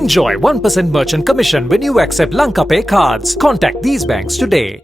Enjoy 1% merchant commission when you accept Lanka Pay cards. Contact these banks today.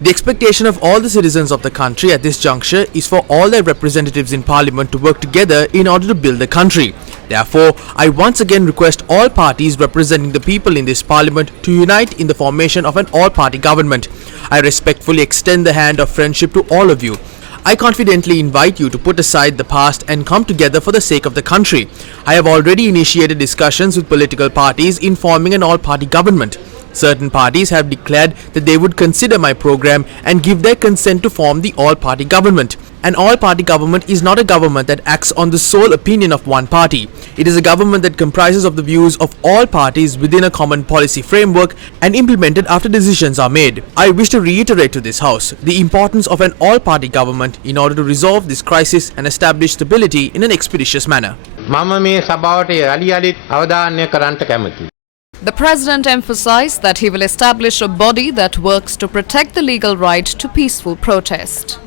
The expectation of all the citizens of the country at this juncture is for all their representatives in Parliament to work together in order to build the country. Therefore, I once again request all parties representing the people in this Parliament to unite in the formation of an all-party government. I respectfully extend the hand of friendship to all of you. I confidently invite you to put aside the past and come together for the sake of the country. I have already initiated discussions with political parties in forming an all-party government. Certain parties have declared that they would consider my program and give their consent to form the all-party government. An all-party government is not a government that acts on the sole opinion of one party. It is a government that comprises of the views of all parties within a common policy framework and implemented after decisions are made. I wish to reiterate to this House the importance of an all-party government in order to resolve this crisis and establish stability in an expeditious manner. The President emphasized that he will establish a body that works to protect the legal right to peaceful protest.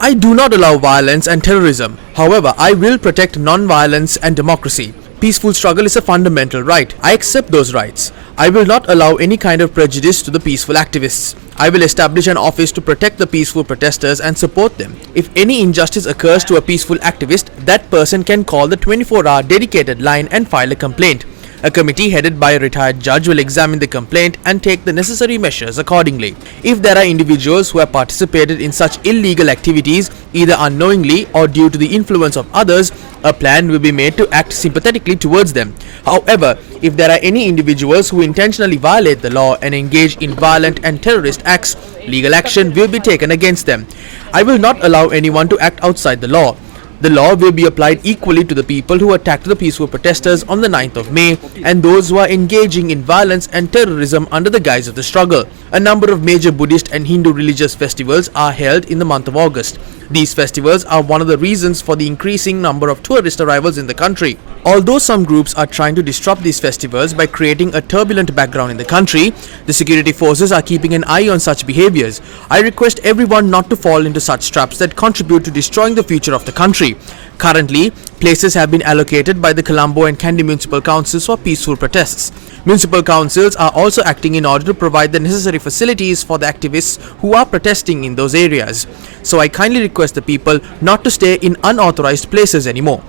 I do not allow violence and terrorism. However, I will protect non-violence and democracy. Peaceful struggle is a fundamental right. I accept those rights. I will not allow any kind of prejudice to the peaceful activists. I will establish an office to protect the peaceful protesters and support them. If any injustice occurs to a peaceful activist, that person can call the 24-hour dedicated line and file a complaint. A committee headed by a retired judge will examine the complaint and take the necessary measures accordingly. If there are individuals who have participated in such illegal activities, either unknowingly or due to the influence of others, a plan will be made to act sympathetically towards them. However, if there are any individuals who intentionally violate the law and engage in violent and terrorist acts, legal action will be taken against them. I will not allow anyone to act outside the law. The law will be applied equally to the people who attacked the peaceful protesters on the 9th of May and those who are engaging in violence and terrorism under the guise of the struggle. A number of major Buddhist and Hindu religious festivals are held in the month of August. These festivals are one of the reasons for the increasing number of tourist arrivals in the country. Although some groups are trying to disrupt these festivals by creating a turbulent background in the country, the security forces are keeping an eye on such behaviors. I request everyone not to fall into such traps that contribute to destroying the future of the country. Currently, places have been allocated by the Colombo and Kandy municipal councils for peaceful protests. Municipal councils are also acting in order to provide the necessary facilities for the activists who are protesting in those areas. So I kindly request the people not to stay in unauthorized places anymore.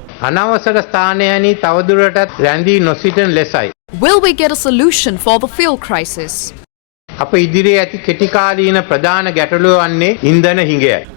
Will we get a solution for the fuel crisis?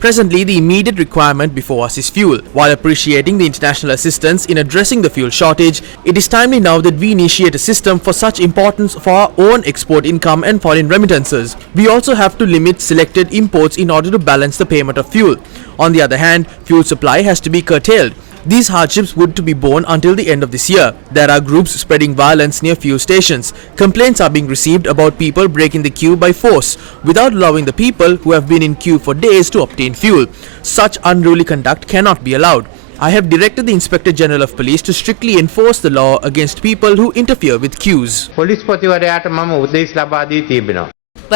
Presently, the immediate requirement before us is fuel. While appreciating the international assistance in addressing the fuel shortage, it is timely now that we initiate a system for such importance for our own export income and foreign remittances. We also have to limit selected imports in order to balance the payment of fuel. On the other hand, fuel supply has to be curtailed. These hardships would to be borne until the end of this year. There are groups spreading violence near fuel stations. Complaints are being received about people breaking the queue by force without allowing the people who have been in queue for days to obtain fuel. Such unruly conduct cannot be allowed. I have directed the Inspector General of Police to strictly enforce the law against people who interfere with queues. The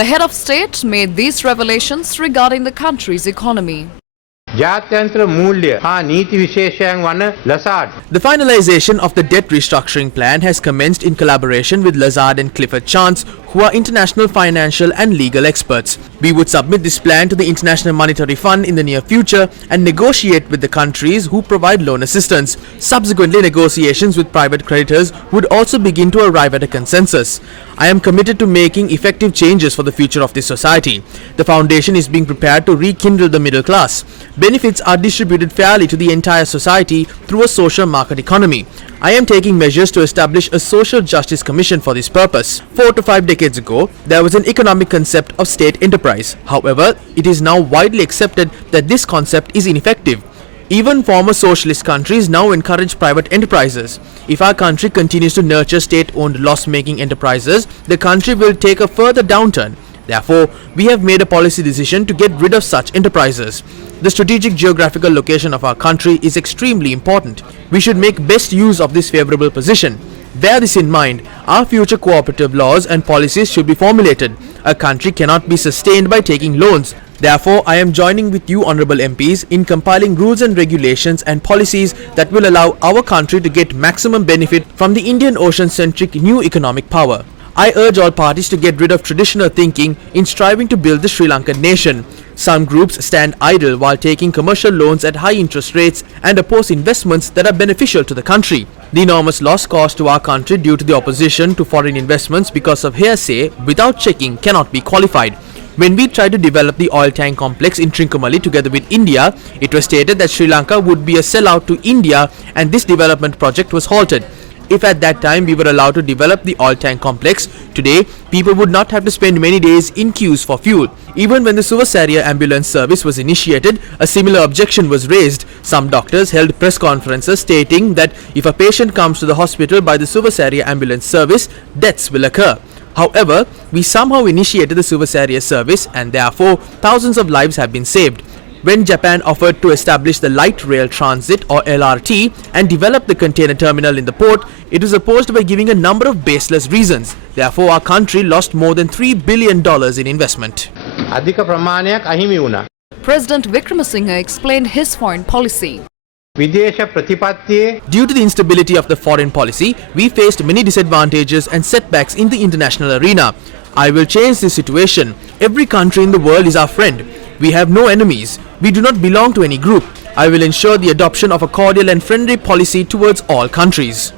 head of state made these revelations regarding the country's economy. The finalization of the debt restructuring plan has commenced in collaboration with Lazard and Clifford Chance, who are international financial and legal experts. We would submit this plan to the International Monetary Fund in the near future and negotiate with the countries who provide loan assistance. Subsequently, negotiations with private creditors would also begin to arrive at a consensus. I am committed to making effective changes for the future of this society. The foundation is being prepared to rekindle the middle class. Benefits are distributed fairly to the entire society through a social market economy. I am taking measures to establish a social justice commission for this purpose. 4 to 5 decades ago, there was an economic concept of state enterprise. However, it is now widely accepted that this concept is ineffective. Even former socialist countries now encourage private enterprises. If our country continues to nurture state-owned loss-making enterprises, the country will take a further downturn. Therefore, we have made a policy decision to get rid of such enterprises. The strategic geographical location of our country is extremely important. We should make best use of this favorable position. Bear this in mind, our future cooperative laws and policies should be formulated. A country cannot be sustained by taking loans. Therefore, I am joining with you honorable MPs in compiling rules and regulations and policies that will allow our country to get maximum benefit from the Indian Ocean-centric new economic power. I urge all parties to get rid of traditional thinking in striving to build the Sri Lankan nation. Some groups stand idle while taking commercial loans at high interest rates and oppose investments that are beneficial to the country. The enormous loss caused to our country due to the opposition to foreign investments because of hearsay without checking cannot be qualified. When we tried to develop the oil tank complex in Trincomalee together with India, it was stated that Sri Lanka would be a sellout to India and this development project was halted. If at that time we were allowed to develop the oil tank complex, today people would not have to spend many days in queues for fuel. Even when the Suvasaria ambulance service was initiated, a similar objection was raised. Some doctors held press conferences stating that if a patient comes to the hospital by the Suvasaria ambulance service, deaths will occur. However, we somehow initiated the Suvasaria service and therefore thousands of lives have been saved. When Japan offered to establish the light rail transit or LRT and develop the container terminal in the port, it was opposed by giving a number of baseless reasons. Therefore, our country lost more than $3 billion in investment. President Wickremesinghe explained his foreign policy. Due to the instability of the foreign policy, we faced many disadvantages and setbacks in the international arena. I will change this situation. Every country in the world is our friend. We have no enemies. We do not belong to any group. I will ensure the adoption of a cordial and friendly policy towards all countries.